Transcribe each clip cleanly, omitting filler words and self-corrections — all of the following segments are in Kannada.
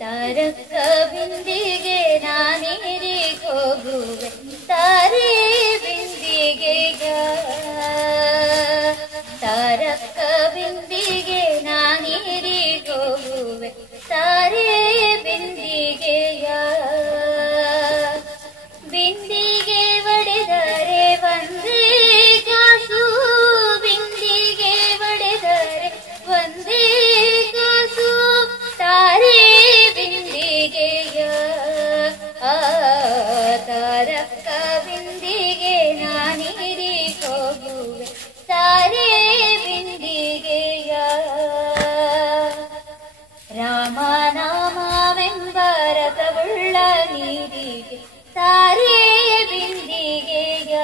ತಾರಕ ಬಿಂದಿಗೆ ನಾನೀರಿಗೆ ಹೋಗುವೆ ತಾರೆ ಬಿಂದಿಗೆಗ ತಾರಕ ಬಿಂದಿಗೆ ನಾನೀರಿಗೆ ಹೋಗುವೆ ತಾರೆ ಬಿಂದಿಗೆಯ ಬಿಂದಿಗೆ ಒಡೆದರೆ ಒಂದೇ ಕಾಸು ಬಿಂದಿಗೆ ಒಡೆದರೆ ಒಂದೇ ಕಾಸು ತಾರೆ ಬಿಂದಿಗೆಯ ತಾರಕ ಬಿಂದಿಗೆ ನಾನೀರಿಗೆ ಹೋಗುವೆ ತಾರೆ ಬಿಂದಿಗೆಯ ರಾಮನಾಮವೆಂಬ ರಥವುಳ್ಳ ನೀರಿಗೆ ತಾರೆ ಬಿಂದಿಗೆಯ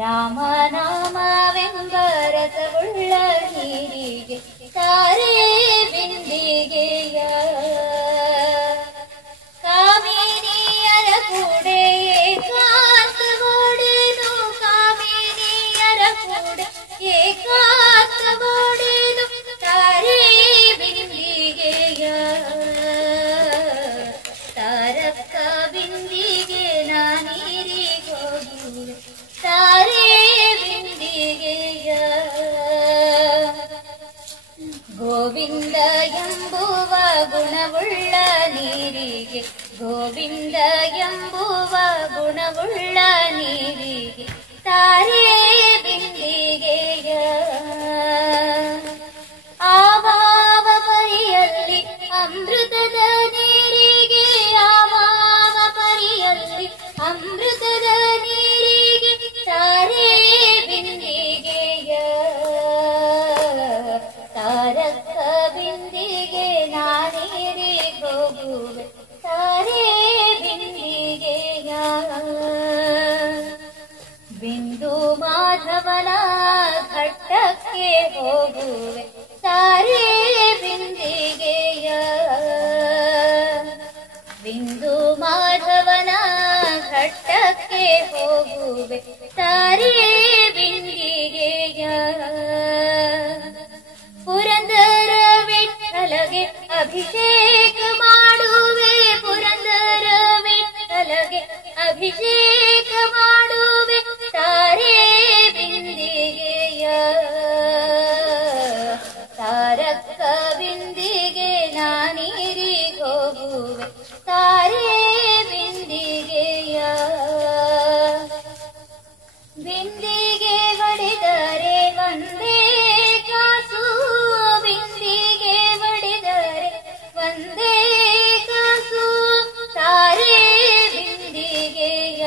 ರಾಮನಾಮವೆಂಬ ರಥವುಳ್ಳ ನೀರಿಗೆ ತಾರೆ ಬಿಂದಿಗೆಯ ಕಾಮಿನಿಯರ ಕೂಡೆ ಏಕಾಂತವಾಡೇನು ಕಾಮಿನಿಯರ ಕೂಡೆ ಏಕಾಂತವಾಡೇನು ತಾರೆ ಬಿಂದಿಗೆಯ ತಾರಕ ಬಿಂದಿಗೆ ನಾನೀರಿಗೆ ಹೋಗುವೆ ತಾರೆ ಬಿಂದಿಗೆಯ ಗೋವಿಂದ ಎಂಬುವ ಗುಣವುಳ್ಳ ನೀರಿಗೆ ಗೋವಿಂದ ಎಂಬುವ ಗುಣವುಳ್ಳ ನೀರಿಗೆ ತಾರೆ ಬಿಂದಿಗೆಯ ಆವಾವ ಪರಿಯಲ್ಲಿ ಅಮೃತದ ನೀರಿಗೆ ಆವಾವ ಪರಿಯಲ್ಲಿ ಅಮೃತದ ನೀರಿಗೆ ತಾರೆ ಬಿಂದಿಗೆಯ ತಾರಕ ಬಿಂದಿಗೆ ನಾನೀರಿಗೆ ಹೋಗುವೆ ತಾರೆ ಬಿಂದಿಗೆಯ ಬಿಂದು ಮಾಧವನ ಘಟ್ಟಕ್ಕೆ ಹೋಗುವೆ ತಾರೆ ಬಿಂದಿಗೆಯ ಬಿಂದು ಮಾಧವನ ಘಟ್ಟಕ್ಕೆ ಹೋಗುವೆ ತಾರೆ ಬಿಂದಿಗೆಯ ಪುರಂದರ ವಿಠ್ಠಲಗೆ ಅಭಿಷೇಕ ಮಾಡುವೆ ಪುರಂದರ ವಿಠ್ಠಲಗೆ ಅಭಿಷೇಕ ಮಾಡುವೆ ತಾರೆ ಬಿಂದಿಗೆಯ ತಾರಕ ಬಿಂದಿಗೆ ನಾನೀರಿಗೆ ಹೋಗುವೆ ತಾರೆ ಬಿಂದಿಗೆಯ ಬಿಂದಿಗೆ ಹೊಡೆದರೆ ಒಂದೇ ಕಾಸು ಬಿಂದಿಗೆ ಹೊಡೆದರೆ ಒಂದೇ ಕಾಸು ತಾರೆ ಬಿಂದಿಗೆಯ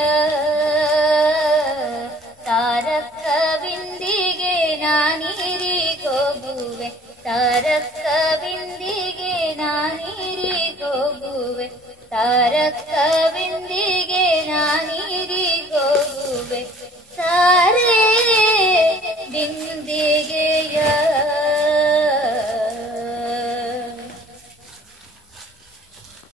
ತಾರಕ ಬಿಂದಿಗೆ ನಾನೀರಿಗೆ ಹೋಗುವೆ ತಾರಕ ಬಿಂದಿಗೆ ನಾನೀರಿಗೆ ಹೋಗುವೆ ತಾರಕ ಬಿಂದಿಗೆ